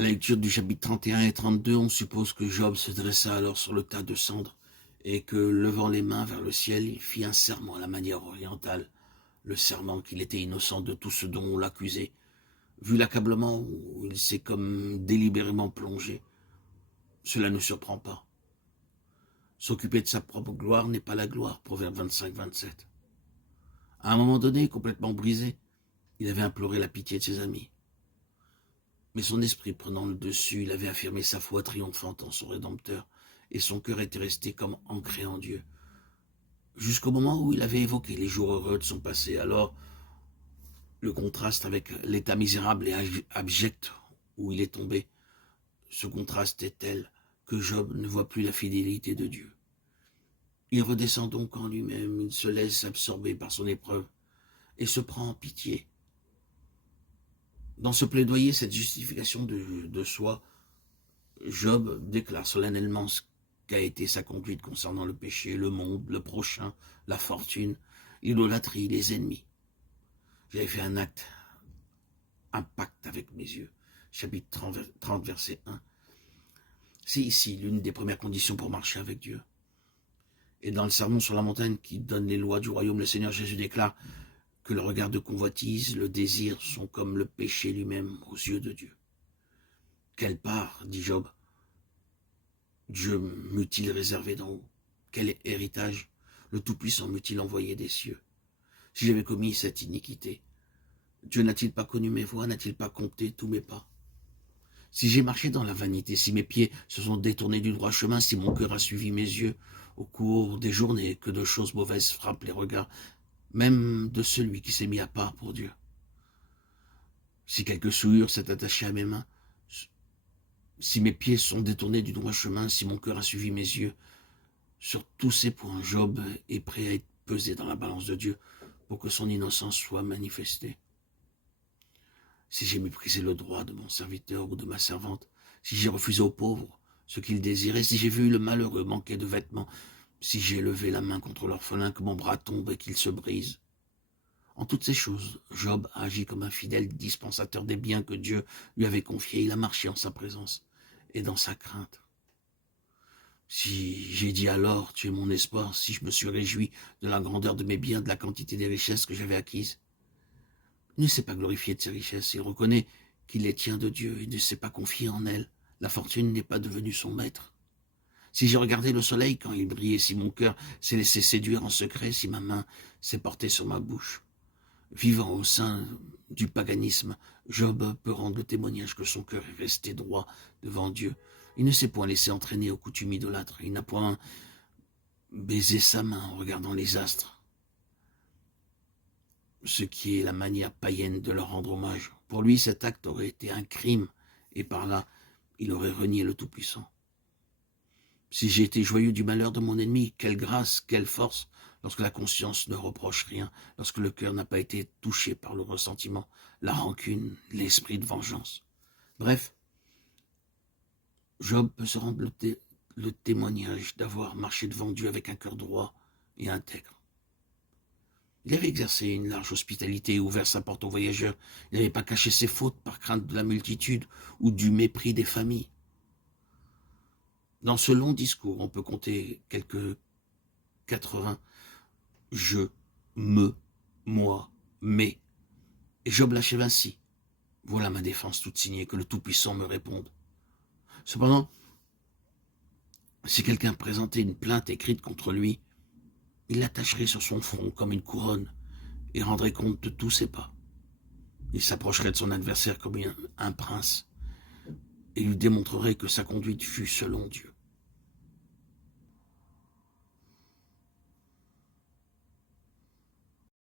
À la lecture du chapitre 31 et 32, on suppose que Job se dressa alors sur le tas de cendres et que, levant les mains vers le ciel, il fit un serment à la manière orientale, le serment qu'il était innocent de tout ce dont on l'accusait. Vu l'accablement où il s'est comme délibérément plongé, cela ne surprend pas. S'occuper de sa propre gloire n'est pas la gloire, Proverbe 25-27. À un moment donné, complètement brisé, il avait imploré la pitié de ses amis. Mais son esprit prenant le dessus, il avait affirmé sa foi triomphante en son Rédempteur, et son cœur était resté comme ancré en Dieu. Jusqu'au moment où il avait évoqué les jours heureux de son passé, alors le contraste avec l'état misérable et abject où il est tombé, ce contraste est tel que Job ne voit plus la fidélité de Dieu. Il redescend donc en lui-même, il se laisse absorber par son épreuve et se prend en pitié. Dans ce plaidoyer, cette justification de soi, Job déclare solennellement ce qu'a été sa conduite concernant le péché, le monde, le prochain, la fortune, l'idolâtrie, les ennemis. J'avais fait un pacte avec mes yeux. Chapitre 30, verset 1. C'est ici l'une des premières conditions pour marcher avec Dieu. Et dans le sermon sur la montagne qui donne les lois du royaume, le Seigneur Jésus déclare que le regard de convoitise, le désir sont comme le péché lui-même aux yeux de Dieu. Quelle part, dit Job, Dieu m'eût-il réservé d'en haut? Quel héritage le Tout-Puissant m'eût-il envoyé des cieux? Si j'avais commis cette iniquité, Dieu n'a-t-il pas connu mes voies, n'a-t-il pas compté tous mes pas? Si j'ai marché dans la vanité, si mes pieds se sont détournés du droit chemin, si mon cœur a suivi mes yeux au cours des journées, que de choses mauvaises frappent les regards, même de celui qui s'est mis à part pour Dieu. Si quelque souillure s'est attachée à mes mains, si mes pieds sont détournés du droit chemin, si mon cœur a suivi mes yeux, sur tous ces points, Job est prêt à être pesé dans la balance de Dieu pour que son innocence soit manifestée. Si j'ai méprisé le droit de mon serviteur ou de ma servante, si j'ai refusé aux pauvres ce qu'ils désiraient, si j'ai vu le malheureux manquer de vêtements, si j'ai levé la main contre l'orphelin, que mon bras tombe et qu'il se brise. En toutes ces choses, Job a agi comme un fidèle dispensateur des biens que Dieu lui avait confiés. Il a marché en sa présence et dans sa crainte. Si j'ai dit alors, tu es mon espoir, si je me suis réjoui de la grandeur de mes biens, de la quantité des richesses que j'avais acquises, il ne s'est pas glorifié de ses richesses, il reconnaît qu'il les tient de Dieu, il ne s'est pas confié en elles, la fortune n'est pas devenue son maître. Si j'ai regardé le soleil quand il brillait, si mon cœur s'est laissé séduire en secret, si ma main s'est portée sur ma bouche, vivant au sein du paganisme, Job peut rendre le témoignage que son cœur est resté droit devant Dieu. Il ne s'est point laissé entraîner aux coutumes idolâtres, il n'a point baisé sa main en regardant les astres, ce qui est la manière païenne de leur rendre hommage. Pour lui, cet acte aurait été un crime, et par là, il aurait renié le Tout-Puissant. Si j'ai été joyeux du malheur de mon ennemi, quelle grâce, quelle force, lorsque la conscience ne reproche rien, lorsque le cœur n'a pas été touché par le ressentiment, la rancune, l'esprit de vengeance. Bref, Job peut se rendre le témoignage d'avoir marché devant Dieu avec un cœur droit et intègre. Il avait exercé une large hospitalité et ouvert sa porte aux voyageurs. Il n'avait pas caché ses fautes par crainte de la multitude ou du mépris des familles. Dans ce long discours, on peut compter quelques 80 « je »,« me »,« moi »,« mais ». Et Job l'achève ainsi. Voilà ma défense toute signée, que le Tout-Puissant me réponde. Cependant, si quelqu'un présentait une plainte écrite contre lui, il l'attacherait sur son front comme une couronne et rendrait compte de tous ses pas. Il s'approcherait de son adversaire comme un prince et lui démontrerait que sa conduite fut selon Dieu.